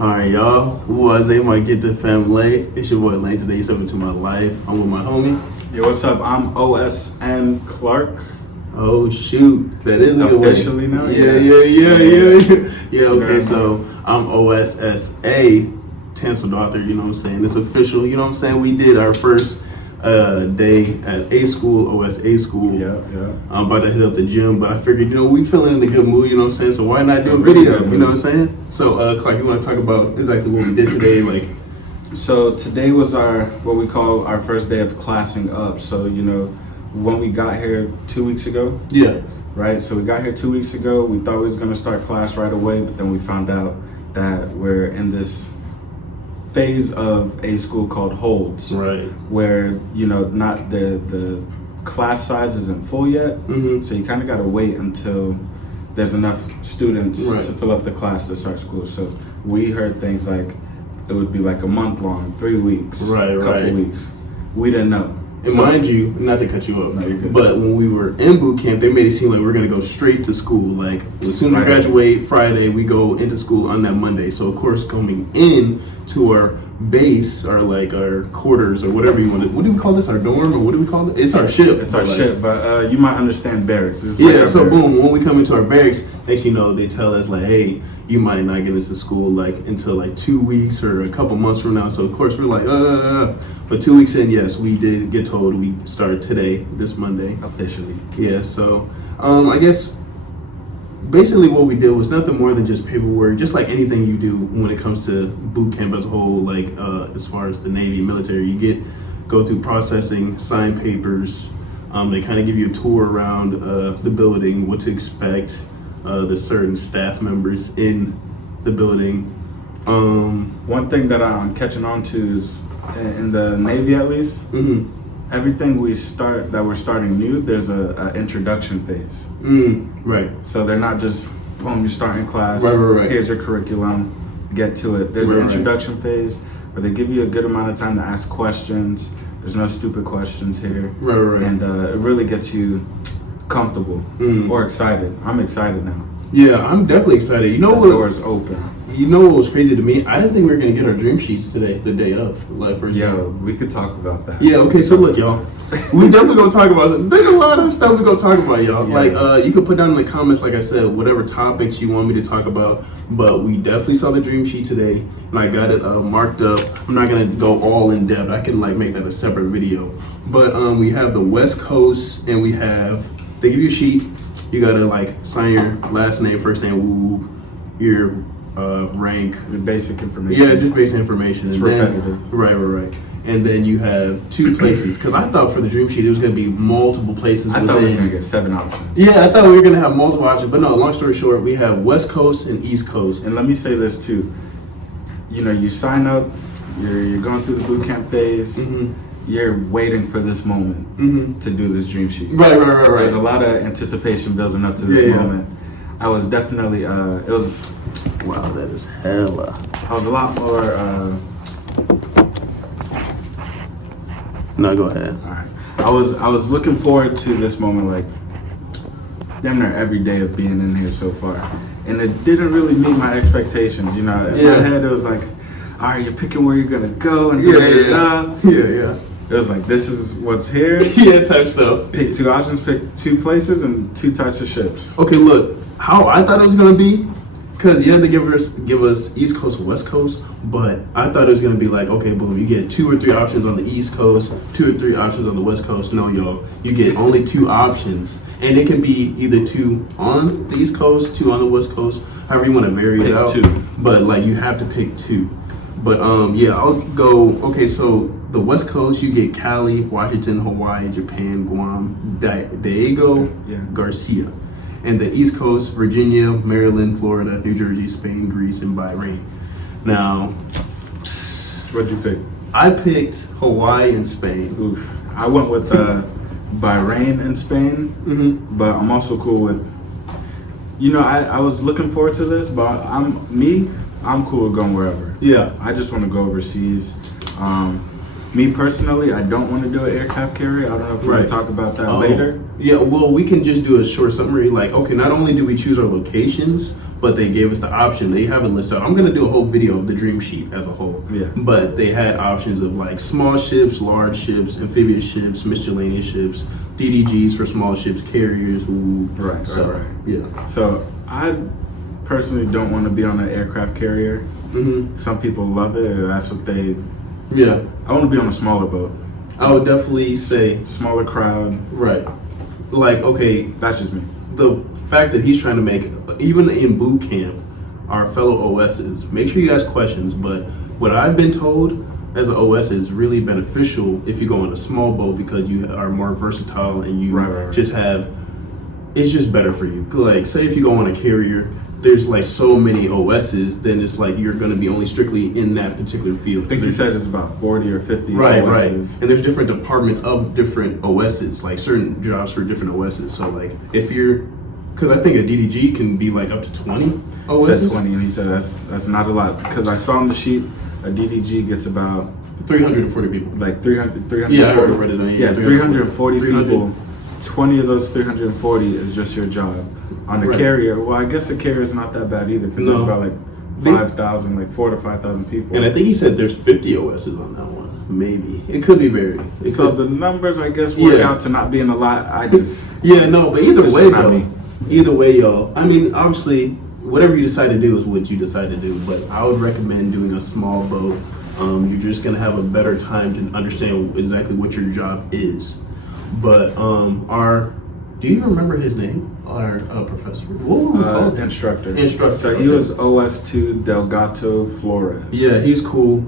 Alright, y'all. Who was they might get the family? It's your boy Lane. Today, you're stepping into my life. I'm with my homie. Yo, what's up? I'm OSN Clark. Oh shoot, that is a good way. Officially now? Yeah. Okay, so I'm OSSA, Tansel Author. You know what I'm saying? It's official. You know what I'm saying? We did our first day at A school, OSA school. Yeah. I'm about to hit up the gym, but I figured, we feeling in a good mood, you know what I'm saying? So why not do a video, you know what I'm saying? So, Clark, you want to talk about exactly what we did today? So today was what we call our first day of classing up. So, when we got here 2 weeks ago. Yeah. Right? So we got here 2 weeks ago. We thought we was going to start class right away, but then we found out that we're in this phase of a school called holds, right? Where not the class size isn't full yet, so you kind of got to wait until there's enough students to fill up the class to start school. So we heard things like it would be like a month long, 3 weeks, a couple weeks. We didn't know. And mind you, not to cut you up, but when we were in boot camp, they made it seem like we're going to go straight to school. Like, as soon as we graduate Friday, we go into school on that Monday. So, of course, coming in to our base, or like our quarters, or whatever you want to, what do we call this? Our dorm, or what do we call it? It's our ship. It's our ship, but you might understand barracks. So barracks. Boom, when we come into our barracks, next you know, they tell us like, hey, you might not get into school like until like 2 weeks or a couple months from now. So of course we're like, but 2 weeks in, yes, we did get told we start today, this Monday. Officially. Yeah, so I guess basically what we did was nothing more than just paperwork, just like anything you do when it comes to boot camp as a whole, like as far as the Navy, military, you go through processing, sign papers. They kind of give you a tour around the building, what to expect, the certain staff members in the building. One thing that I'm catching on to is in the Navy, at least, everything we're starting new, there's a introduction phase. Right. So they're not just, boom, you're starting class, right. Here's your curriculum, get to it. There's an introduction phase where they give you a good amount of time to ask questions. There's no stupid questions here. Right. And it really gets you comfortable or excited. I'm excited now. Yeah, I'm definitely excited. You know what? The door's open. You know what was crazy to me? I didn't think we were going to get our dream sheets today, the day of. We could talk about that. Yeah, okay, so look, y'all. We definitely going to talk about it. There's a lot of stuff we're going to talk about, y'all. Yeah. You could put down in the comments, like I said, whatever topics you want me to talk about. But we definitely saw the dream sheet today, and I got it marked up. I'm not going to go all in depth. I can, make that a separate video. But we have the West Coast, and they give you a sheet. You got to, sign your last name, first name, your rank, the basic information. Yeah, just basic information. It's and repetitive. Right. And then you have 2 places, because I thought for the dream sheet it was going to be multiple places. I thought we were going to get 7 options. Yeah, I thought we were going to have multiple options, but no. Long story short, we have West Coast and East Coast. And let me say this too. You sign up. You're going through the boot camp phase. You're waiting for this moment to do this dream sheet. Right. There's a lot of anticipation building up to this moment. I was definitely, wow, that is hella. I was a lot more, No, go ahead. All right. I was looking forward to this moment, damn near every day of being in here so far. And it didn't really meet my expectations, In my head, it was like, all right, you're picking where you're going to go and Yeah. It was like, this is what's here. Yeah, type stuff. Pick 2 options, pick 2 places and 2 types of ships. Okay, look, how I thought it was gonna be, because you had to give us East Coast, West Coast, but I thought it was gonna be like, okay, boom, you get 2 or 3 options on the East Coast, 2 or 3 options on the West Coast. No, y'all, you get only 2 options, and it can be either 2 on the East Coast, 2 on the West Coast, however you want to vary it out. 2, but you have to pick 2. But I'll go. Okay, so the West Coast, you get Cali, Washington, Hawaii, Japan, Guam, Diego Garcia. And the East Coast, Virginia, Maryland, Florida, New Jersey, Spain, Greece, and Bahrain. Now, what'd you pick? I picked Hawaii and Spain. Oof. I went with Bahrain and Spain, but I'm also cool with, I was looking forward to this, but I'm cool with going wherever. Yeah. I just want to go overseas. Me personally, I don't want to do an aircraft carrier. I don't know if we're going to talk about that later. Yeah, well, we can just do a short summary. Not only do we choose our locations, but they gave us the option. They have it listed out. I'm gonna do a whole video of the dream sheet as a whole. Yeah. But they had options of like small ships, large ships, amphibious ships, miscellaneous ships, DDGs for small ships, carriers. Ooh. Right. Yeah. So I personally don't want to be on an aircraft carrier. Mm-hmm. Some people love it, and that's what they. Yeah. I want to be on a smaller boat. I would definitely say Smaller crowd. right. Like, okay, That's just me. the fact that he's trying to make, even in boot camp, our fellow OSs, make sure you ask questions. But what I've been told as an OS is really beneficial if you go on a small boat because you are more versatile and you Right. just have, it's just better for you. Like, say if you go on a carrier, there's like so many OSs, then it's like you're going to be only strictly in that particular field. I think you said it's about 40 or 50 Right, OSs. right. And there's different departments of different OSs, like certain jobs for different OSs. So like if you're, because I think a DDG can be like up to 20 He OSs. said 20, and he said that's not a lot. Because I saw on the sheet, a DDG gets about 340 people. like 300 Yeah, I already read it down. Yeah, 340 300. people. 20 of those 340 is just your job. On the Right. carrier, well, I guess a carrier is not that bad either because No. there's about like 5,000, like 4,000 to 5,000 people. And I think he said there's 50 OSs on that one. Maybe. It could be varied. It So could. the numbers, I guess, work Yeah. out to not being a lot. I just Yeah, no, but either It's way, not though. me. Either way, y'all. I mean, obviously, whatever you decide to do is what you decide to do. But I would recommend doing a small boat. You're just gonna have a better time to understand exactly what your job is. But do you remember his name? Our professor. What were we calling him? instructor. Instructor, So he okay. was OS2 Delgato Flores. Yeah, he's cool.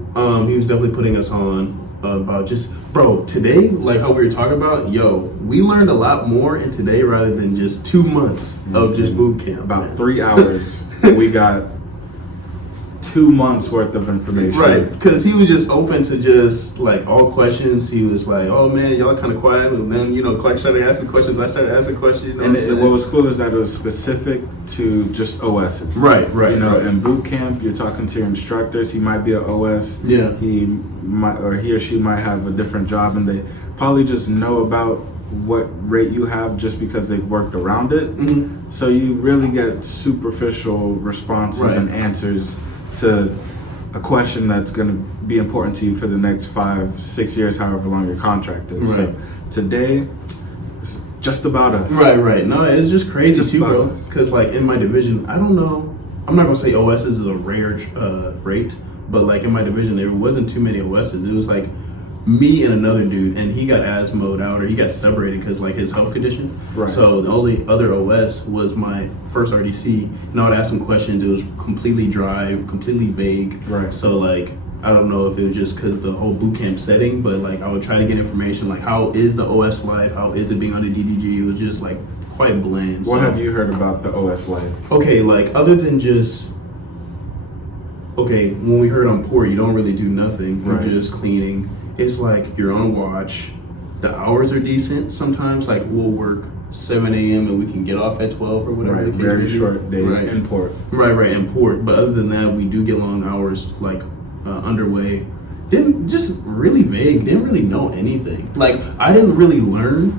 He was definitely putting us on about just, bro, today, like how we were talking about, we learned a lot more in today rather than just 2 months of just boot camp. About man. 3 hours. We got 2 months worth of information. Right, because he was just open to just like all questions. He was like, "Oh man, y'all kind of quiet." And then Clark started asking questions. I started asking questions. You know And what I'm saying? what was cool is that it was specific to just OSs. Right. You know, right. in boot camp, you're talking to your instructors. He might be an OS. Yeah. He might, or he or she might have a different job, and they probably just know about what rate you have just because they've worked around it. Mhm. So you really get superficial responses Right. and answers to a question that's going to be important to you for the next 5-6 years, however long your contract is. Right. So today, it's just about us. Right. No, it's just crazy Just too, bro. about us. Because like in my division, I don't know. I'm not gonna say OSs is a rare rate, but like in my division, there wasn't too many OSs. It was like me and another dude, and he got asthma'd out or he got separated because like his health condition. Right. So the only other OS was my first RDC, and I would ask him questions. It was completely dry, completely vague. Right. So like I don't know if it was just because the whole boot camp setting, but like I would try to get information like how is the OS life, how is it being on the DDG. It was just like quite bland. What So- have you heard about the OS life? Okay, like other than just when we heard on port, you don't really do nothing. You're Right. just cleaning. It's like you're on watch. The hours are decent. Sometimes like we'll work 7 a.m. and we can get off at 12 or whatever. Right, the case very may be. short days Right. in port. Right, in port. But other than that, we do get long hours like underway. Didn't just really vague. Didn't really know anything. Like I didn't really learn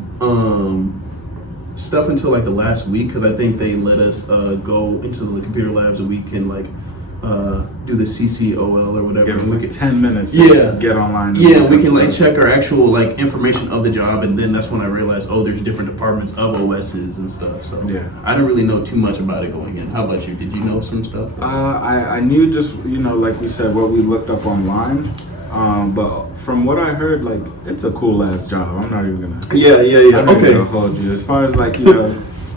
stuff until like the last week because I think they let us go into the computer labs and we can like do the CCOL or whatever. Give us And we like can, 10 minutes Yeah. to get online. and yeah, look we up can like stuff. check our actual like information of the job, and then that's when I realized, there's different departments of OSs and stuff. So Yeah. I didn't really know too much about it going in. How about you? Did you know some stuff? I knew just, like we said, what we looked up online. But from what I heard, like, it's a cool ass job. I'm not even gonna. Yeah. I'm not gonna hold you. As far as like,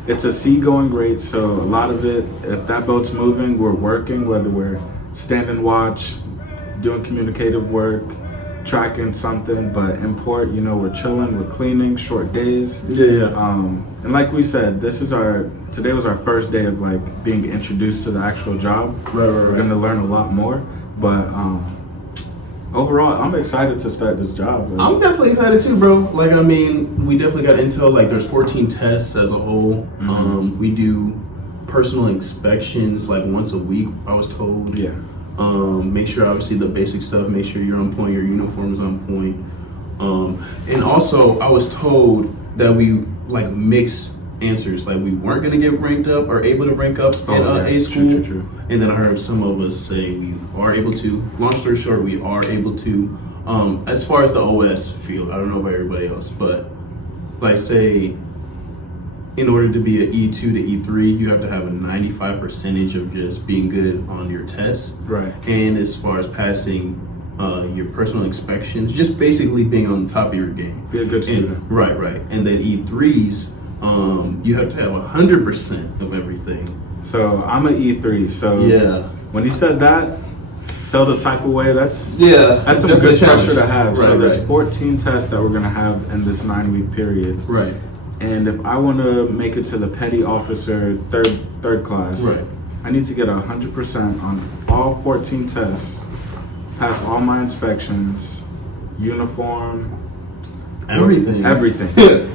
it's a seagoing grade, so a lot of it, if that boat's moving, we're working, whether we're standing watch, doing communicative work, tracking something. But in port, we're chilling, we're cleaning, short days. Yeah. And like we said, today was our first day of like being introduced to the actual job. Right. We're gonna learn a lot more, but overall, I'm excited to start this job. I'm definitely excited too, bro. Like, I mean, we definitely got intel. Like, there's 14 tests as a whole. Mm-hmm. We do personal inspections like once a week, I was told. Yeah. Make sure, obviously, the basic stuff. Make sure you're on point. Your uniform is on point. And also, I was told that we like mix answers. Like we weren't going to get ranked up or able to rank up in A school. True. And then I heard some of us say we are able to. Long story short, we are able to. As far as the OS field, I don't know about everybody else, but like say, in order to be an E2 to E3, you have to have a 95% of just being good on your tests. Right. And as far as passing your personal inspections, just basically being on the top of your game. Be a good student. Right. And then E3s, you have to have 100% of everything. So I'm an E3. So yeah, when he said that, felt a type of way. That's some good pressure to have. Right, so there's 14 tests that we're gonna have in this 9-week period. Right. And if I want to make it to the petty officer third class, right, I need to get 100% on all 14 tests, pass all my inspections, uniform, everything.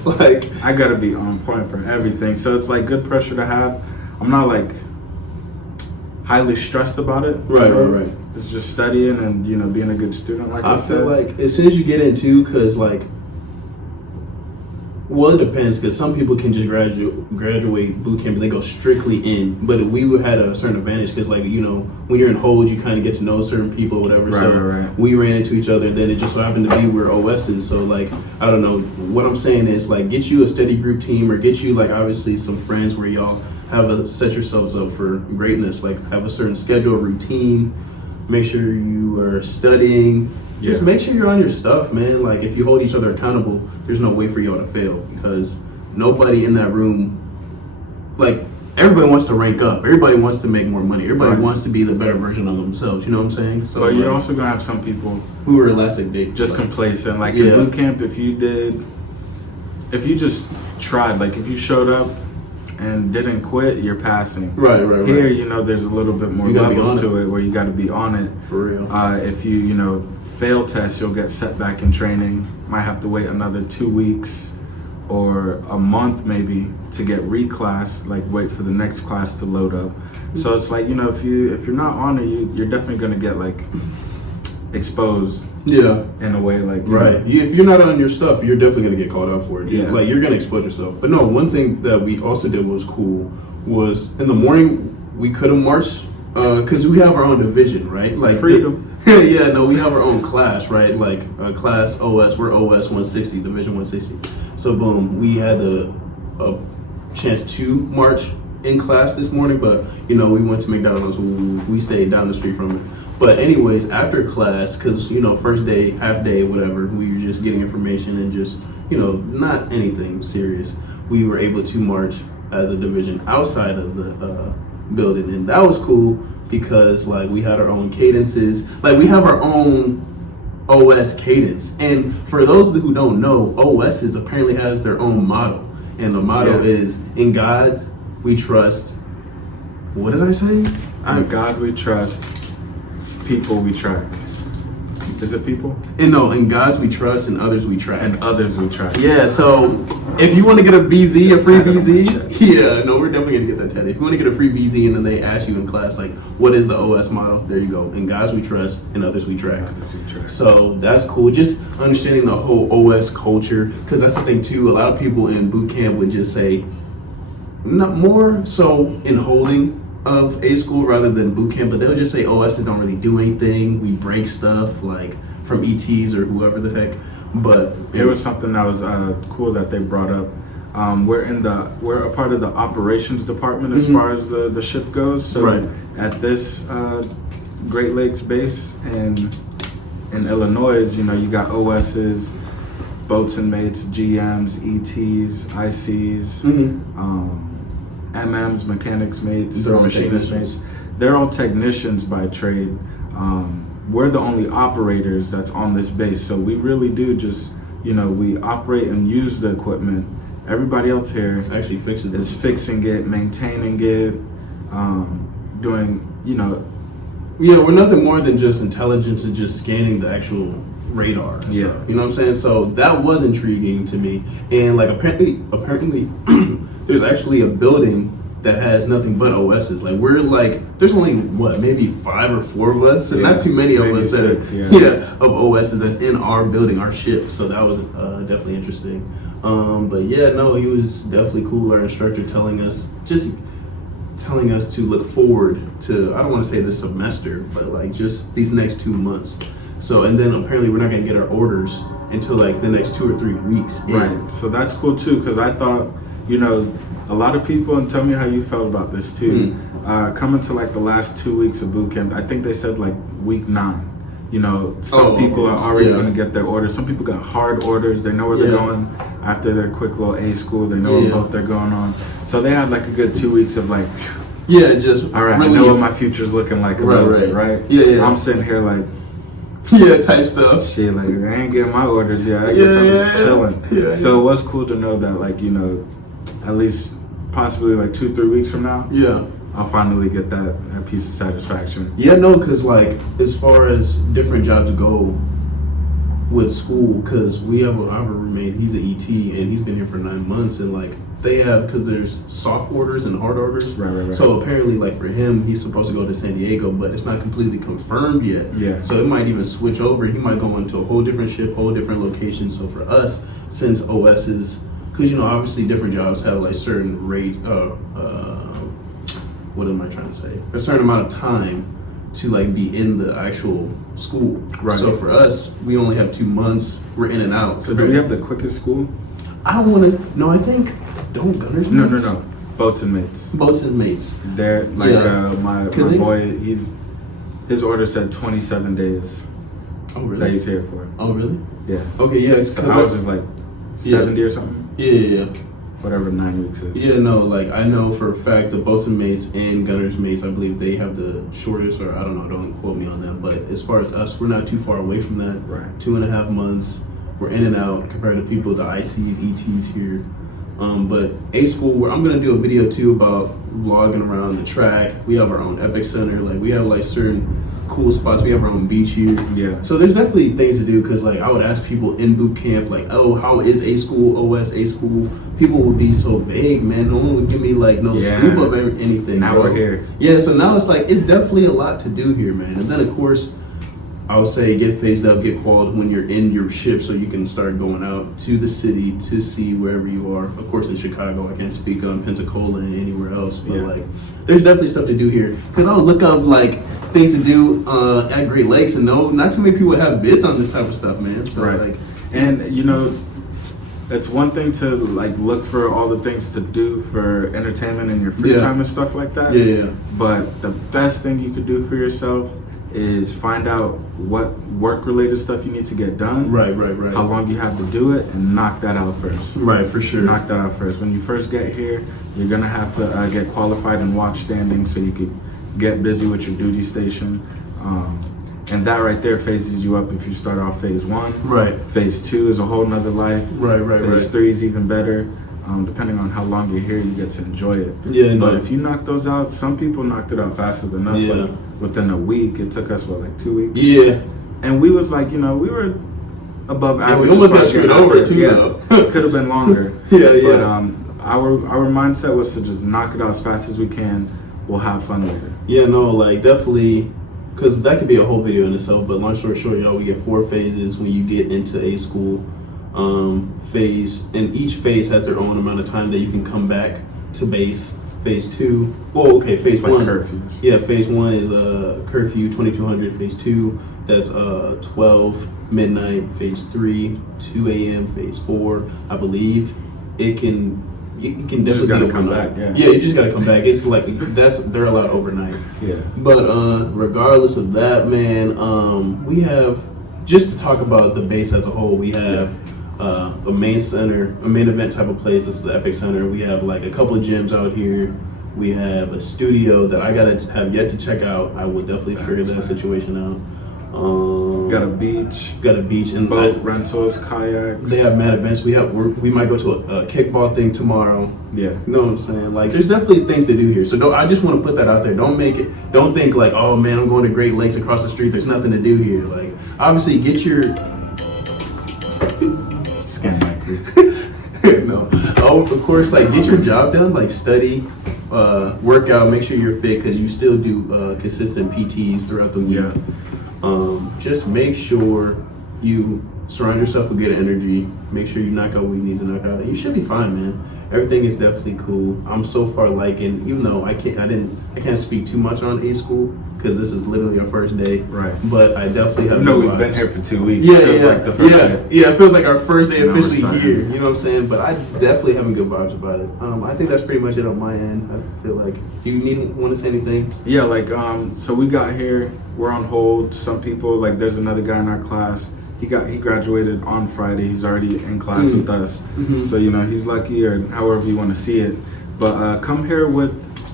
Like I gotta be on point for everything. So it's like good pressure to have. I'm not like highly stressed about it. Right. It's just studying and being a good student. Like I feel like as soon as you get into, because like, well, it depends, because some people can just graduate boot camp and they go strictly in. But we had a certain advantage because, like, when you're in hold, you kind of get to know certain people or whatever. Right. We ran into each other, and then it just so happened to be we're OSs. So, like, I don't know. What I'm saying is, like, get you a steady group team or get you, like, obviously some friends where y'all set yourselves up for greatness. Like, have a certain schedule, routine. Make sure you are studying. Just make sure you're on your stuff, man. Like, if you hold each other accountable, there's no way for y'all to fail because nobody in that room, like, everybody wants to rank up. Everybody wants to make more money. Everybody wants to be the better version of themselves. You know what I'm saying? So, but you're also going to have some people who are elastic dick. Just complacent. Like, in boot camp, if you just tried, like, if you showed up and didn't quit, you're passing. Right. Here, there's a little bit more levels to it where you got to be on it. For real. If you, fail tests, you'll get set back in training. Might have to wait another 2 weeks or a month maybe to get reclassed, like wait for the next class to load up. So it's like, if you're not on it, you're definitely going to get like exposed. Yeah. In a way, like if you're not on your stuff, you're definitely gonna get called out for it. Yeah. Like you're gonna expose yourself. But no, one thing that we also did was cool was in the morning we could have marched because we have our own division, right? Like freedom. We have our own class, right? Like class OS, we're OS 160, Division 160. So boom, we had a chance to march in class this morning, but we went to McDonald's. We stayed down the street from it. But anyways, after class, because, first day, half day, whatever, we were just getting information and just, not anything serious. We were able to march as a division outside of the building. And that was cool because, like, we had our own cadences. Like, we have our own OS cadence. And for those who don't know, OSs apparently has their own motto. And the motto is, in God we trust. What did I say? In God we trust. People we track. Is it people? And no, in God we trust, and others we track. And others we track. Yeah, so if you want to get a BZ, a free BZ, we're definitely going to get that tatted. If you want to get a free BZ and then they ask you in class, like, what is the OS motto? There you go. In God we trust, and others we track. So that's cool. Just understanding the whole OS culture, because that's the thing too. A lot of people in boot camp would just say, not more so in holding of A school rather than boot camp, but they'll just say OSs don't really do anything. We break stuff like from ETs or whoever the heck. But it was something that was cool that they brought up. We're a part of the operations department as far as the ship goes. So at this Great Lakes base in Illinois, you got OSs, boats and mates, GMs, ETs, ICs. MMs, mechanics mates, machinist mates. They're all technicians by trade. We're the only operators that's on this base, so we really do just, we operate and use the equipment. Everybody else here actually is fixing it, maintaining it, doing, Yeah, we're nothing more than just intelligence and just scanning the actual radar and stuff. You know what I'm saying? So that was intriguing to me. And like apparently there's actually a building that has nothing but OSs. Like we're like, there's only maybe 5 or 4 of us, and not too many of us that of OSs that's in our building, our ship. So that was definitely interesting. But yeah, no, he was definitely cool. Our instructor telling us to look forward to, I don't want to say this semester, but like just these next 2 months. So, and then apparently we're not going to get our orders until like the next 2 or 3 weeks. Right. So that's cool too, because I thought, a lot of people, and tell me how you felt about this too, coming to like the last 2 weeks of boot camp, I think they said like week 9. Some people are already going to get their orders. Some people got hard orders. They know where they're going after their quick little A school. They know what boat they're going on. So they had like a good 2 weeks of like, just all right, relief. I know what my future's looking like a little bit, right? Yeah. I'm sitting here like, type stuff. Shit, like I ain't getting my orders yet. I guess I'm just chilling. So it was cool to know that, like, at least possibly like 2-3 weeks from now. I'll finally get that piece of satisfaction. Yeah, no, because like as far as different jobs go with school, because I have a roommate, he's an ET and he's been here for 9 months, and like they have, because there's soft orders and hard orders. Right. So apparently, like for him, he's supposed to go to San Diego, but it's not completely confirmed yet. Yeah. So it might even switch over. He might go into a whole different ship, whole different location. So for us, since OSs, because obviously different jobs have like certain rate. What am I trying to say? A certain amount of time to like be in the actual school. Right. So for us, we only have 2 months. We're in and out. So do we have the quickest school? I don't want to. No, I think gunners. No. Boats and mates. Boats and mates. They're like my boy. His order said 27 days. Oh really? That he's here for. Oh really? Yeah. Okay, yeah. So I was just like 70 or something. Yeah. Whatever 9 weeks is. Yeah, no, like I know for a fact the boats and mates and gunners mates, I believe they have the shortest, or I don't know, don't quote me on that. But as far as us, we're not too far away from that. Right. 2.5 months. We're in and out compared to people, the ICs, ETs here. But A school, I'm gonna do a video too about vlogging around the track. We have our own Epic Center. Like we have like certain cool spots. We have our own beach here. Yeah. So there's definitely things to do, because like I would ask people in boot camp, like, oh, how is A school, OS, A school? People would be so vague, man. No one would give me like no scoop of anything. Now we're here. Yeah. So now it's like it's definitely a lot to do here, man. And then of course, I would say get phased up, get qualified when you're in your ship, so you can start going out to the city to see wherever you are. Of course, in Chicago, I can't speak on Pensacola and anywhere else, but like, there's definitely stuff to do here. Because I'll look up like things to do at Great Lakes, and not too many people have bids on this type of stuff, man. So like, and it's one thing to like look for all the things to do for entertainment in your free time and stuff like that. Yeah. But the best thing you could do for yourself is find out what work-related stuff you need to get done. Right. How long you have to do it, and knock that out first. Right, for sure. Knock that out first. When you first get here, you're gonna have to get qualified in watch standing so you could get busy with your duty station. And that right there phases you up if you start off phase 1. Right. Phase 2 is a whole nother life. Right. Phase 3 is even better. Depending on how long you're here, you get to enjoy it. Yeah, but if you knock those out, some people knocked it out faster than us. Yeah. Like within a week, it took us like 2 weeks. Yeah. And we was like, we were above average. We almost got screwed over too, though. Could have been longer. Yeah. But our mindset was to just knock it out as fast as we can. We'll have fun later. Yeah, no, like definitely, because that could be a whole video in itself. But long story short, y'all, we get 4 phases when you get into A school. Phase, and each phase has their own amount of time that you can come back to base. Phase 2, phase 1. Curfews. Yeah, phase 1 is curfew 2200. Phase 2, that's 12 midnight. Phase 3, 2 a.m. Phase 4, I believe it can definitely be overnight. Come back, yeah, you just gotta come back. It's like they're allowed overnight. Yeah. But regardless of that, man, we have, just to talk about the base as a whole, we have a main center, a main event type of place. This is the Epic Center. We have like a couple of gyms out here. We have a studio that I have yet to check out. I will definitely figure that situation out. Got a beach and boat rentals, kayaks. They have mad events. We might go to a kickball thing tomorrow. Yeah, you know what I'm saying? Like, there's definitely things to do here. So I just want to put that out there. Don't think like, oh man, I'm going to Great Lakes across the street. There's nothing to do here. Like, obviously get your scan my no. Oh, of course, like get your job done. Like study, work out, make sure you're fit because you still do consistent PTs throughout the week. Yeah. Just make sure you surround yourself with good energy. Make sure you knock out what you need to knock out. And you should be fine, man. Everything is definitely cool. I'm so far liking, even though I can't speak too much on A school because this is literally our first day. Right. But I definitely have. No, we've been here for 2 weeks. Yeah, it feels like the first day. It feels like our first day officially starting. here. You know what I'm saying? But I definitely having good vibes about it. I think that's pretty much it on my end. I feel like want to say anything? Yeah, like so we got here. We're on hold. Some people, like, there's another guy in our class. He graduated on Friday. He's already in class with us. Mm-hmm. So, you know, he's lucky, or however you want to see it. But come here with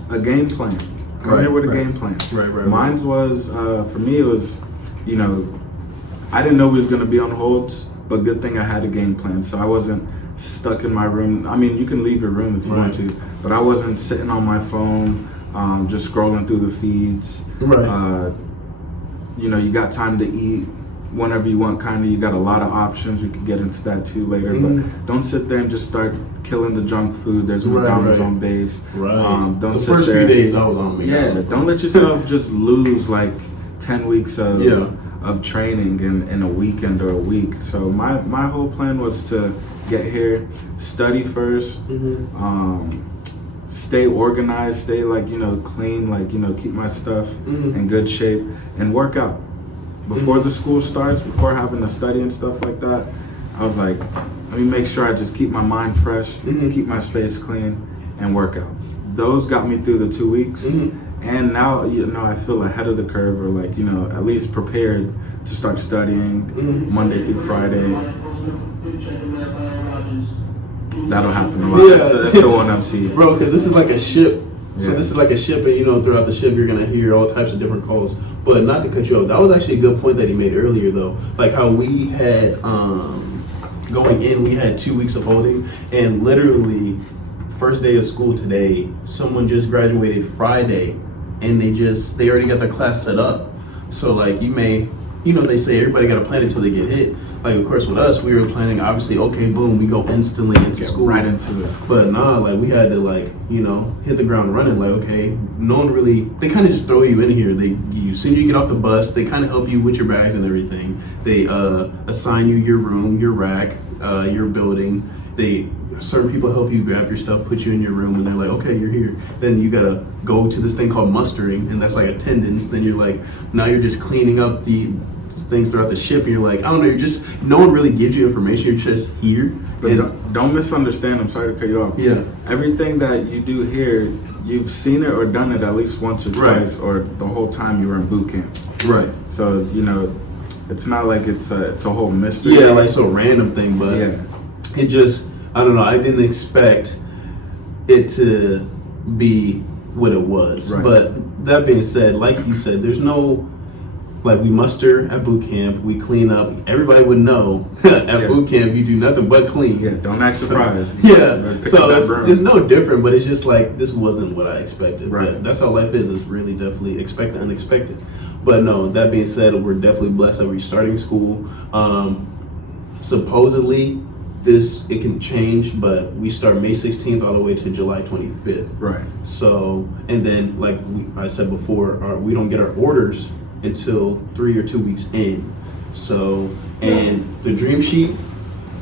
a game plan. Come here with a game plan. Right. Mine was, for me, it was, you know, I didn't know we was going to be on holds, but good thing I had a game plan. So I wasn't stuck in my room. I mean, you can leave your room if you want to, but I wasn't sitting on my phone, just scrolling through the feeds. Right. You know, you got time to eat whenever you want, kind of. You got a lot of options. We could get into that too later, but don't sit there and just start killing the junk food. There's McDonald's on base. Right. Don't the sit first there. few days I was on McDonald's. Yeah, don't let yourself just lose like 10 weeks of training in a weekend or a week. So my whole plan was to get here, study first, stay organized, stay like, you know, clean, like, you know, keep my stuff in good shape, and work out. Before the school starts, before having to study and stuff like that, I was like, let me make sure I just keep my mind fresh, keep my space clean, and work out. Those got me through the 2 weeks. And now, you know, I feel ahead of the curve, or like, you know, at least prepared to start studying Monday through Friday. That'll happen a lot. Yeah. That's the one I'm seeing. Bro, because this is like a ship. So Yeah. this is like a ship, and you know, throughout the ship, you're gonna hear all types of different calls. But not to cut you off, that was actually a good point that he made earlier, though. Like how we had going in, we had 2 weeks of holding, and literally first day of school today, someone just graduated Friday, and they already got the class set up. So like they say everybody got to plan until they get hit. Like, of course, with us, we were planning, obviously, okay, boom, we go instantly into school. Right into it. But nah, like, we had to, like, you know, hit the ground running. Like, okay, no one really, they kind of just throw you in here. As soon as you get off the bus, they kind of help you with your bags and everything. They assign you your room, your rack, your building. Certain people help you grab your stuff, put you in your room, and they're like, okay, you're here. Then you gotta go to this thing called mustering, and that's like attendance. Then you're like, now you're just cleaning up the things throughout the ship, and you're like, I don't know, no one really gives you information, you're just here. But don't misunderstand, I'm sorry to cut you off. Yeah. Everything that you do here, you've seen it or done it at least once or twice, or the whole time you were in boot camp. Right. So, you know, it's not like it's a whole mystery. Yeah, like so random thing, but it just, I don't know, I didn't expect it to be what it was. Right. But that being said, like you said, there's no, like, we muster at boot camp, we clean up. Everybody would know at boot camp you do nothing but clean. Yeah, don't act surprised. So it's no different, but it's just like, this wasn't what I expected. Right. But that's how life is. It's really definitely expect the unexpected. But no, that being said, we're definitely blessed that we're starting school. Supposedly, it can change, but we start May 16th all the way to July 25th. Right. So, and then, like I said before, we don't get our orders until 3 or 2 weeks in. So, and the dream sheet,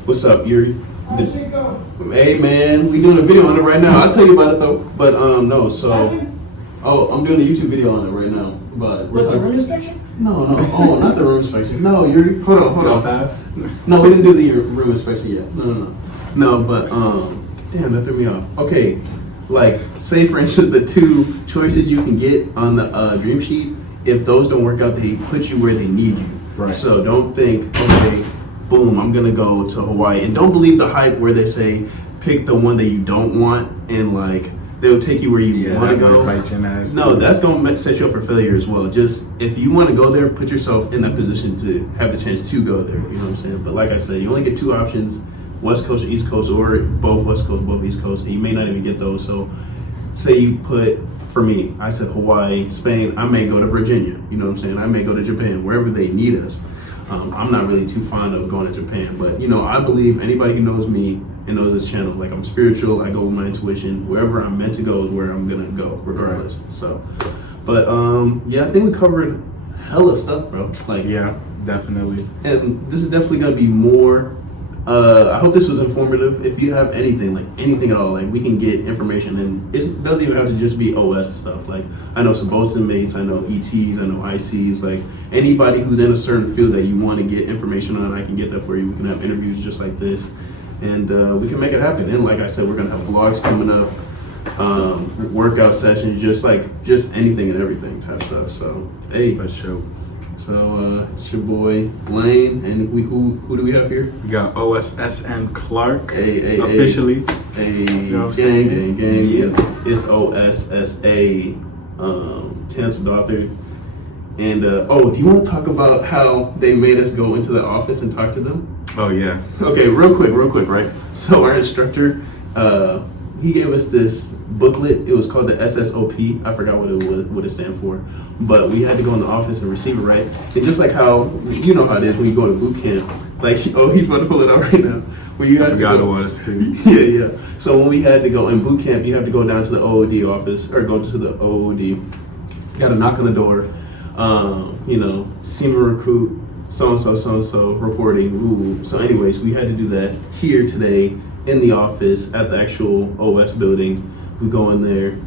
what's up? Hey man, we doing a video on it right now. I'll tell you about it though. But no, so I'm doing a YouTube video on it right now. But With the room inspection? No. Oh, not the room inspection. No, hold on. Fast? No, we didn't do the room inspection yet. No, but damn, that threw me off. Okay, like, say for instance, the 2 choices you can get on the dream sheet, if those don't work out, they put you where they need you. Right. So don't think, okay, boom, I'm gonna go to Hawaii, and don't believe the hype where they say pick the one that you don't want, and like they'll take you where you want to go. Bite your ass. No, that's gonna set you up for failure as well. Just if you want to go there, put yourself in that position to have the chance to go there. You know what I'm saying? But like I said, you only get 2 options: West Coast or East Coast, or both West Coast, both East Coast, and you may not even get those. So, say you put, for me, I said Hawaii, Spain. I may go to Virginia. You know what I'm saying? I may go to Japan, wherever they need us. I'm not really too fond of going to Japan, but I believe anybody who knows me and knows this channel, like I'm spiritual, I go with my intuition. Wherever I'm meant to go is where I'm gonna go, regardless. Right. So, but I think we covered hella stuff, bro. Like, yeah, definitely. And this is definitely gonna be more. I hope this was informative. If you have anything at all, like we can get information, and it doesn't even have to just be OS stuff. Like I know some boatswain mates, I know ETs, I know ICs. Like anybody who's in a certain field that you want to get information on, I can get that for you. We can have interviews just like this, and we can make it happen. And like I said, we're gonna have vlogs coming up, workout sessions, just anything and everything type stuff. So hey, for sure. So it's your boy Lane, and who do we have here? We got OSSN Clark, officially. Gang. Yeah. It's OSSA, Chancellor Authored. And do you want to talk about how they made us go into the office and talk to them? Oh yeah. Okay, real quick, right? So our instructor, he gave us this booklet. It was called the SSOP. I forgot what it stands for, but we had to go in the office and receive it, right? And just like how you know how it is when you go to boot camp, like he's about to pull it out right now. When you had to go, it was too. Yeah. So when we had to go in boot camp, you have to go down to the OOD office or go to the OOD. Got to knock on the door. Seaman recruit, so and so reporting. Ooh. So anyways, we had to do that here today in the office at the actual OS building. We go in there,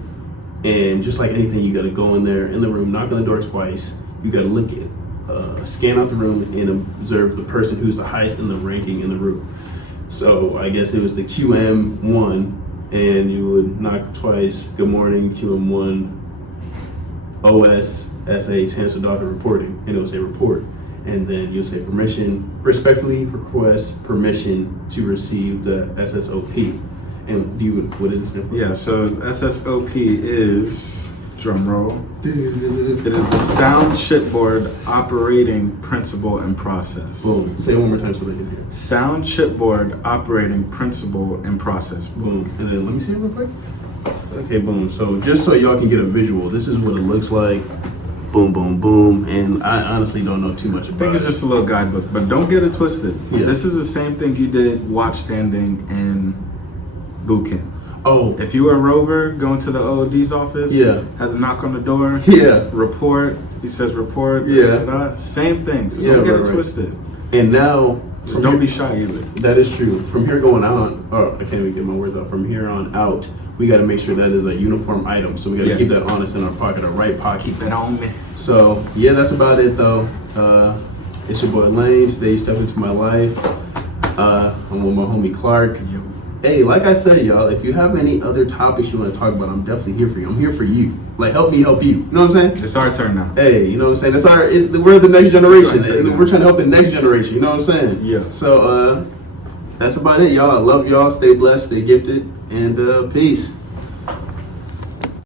and just like anything, you got to go in there in the room, knock on the door twice. You got to look at, scan out the room, and observe the person who's the highest in the ranking in the room. So I guess it was the QM1, and you would knock twice. Good morning, QM1. OS SA Chancellor Author reporting, and it will say report. And then you'll say permission, respectfully request permission to receive the SSOP. And what is this? Yeah, so SSOP is, drum roll, it is the Sound Shipboard Operating Principle and Process. Boom. Say it one more time so they can hear. Sound Shipboard Operating Principle and Process. Boom. And then let me see it real quick. Okay, boom. So just so y'all can get a visual, this is what it looks like. Boom, boom, boom. And I honestly don't know too much about it. I think it's just a little guidebook, but don't get it twisted. Yeah. This is the same thing you did watch standing in Bootcamp. Oh. If you were a rover going to the OOD's office, yeah, had to knock on the door, yeah, report, he says report, yeah, same thing. So don't get it twisted. And now, just don't be shy either. That is true. From here going on, I can't even get my words out. From here on out, we got to make sure that is a uniform item. So we got to keep that on us in our pocket, our right pocket. Keep it on me. So yeah, that's about it though. It's your boy Lane. Today you stepped into my life. I'm with my homie Clark. Yo. Hey, like I said, y'all, if you have any other topics you want to talk about, I'm definitely here for you. I'm here for you. Like, help me help you. You know what I'm saying? It's our turn now. Hey, you know what I'm saying? We're the next generation. We're trying to help the next generation. You know what I'm saying? Yeah. So that's about it, y'all. I love y'all. Stay blessed. Stay gifted. And peace.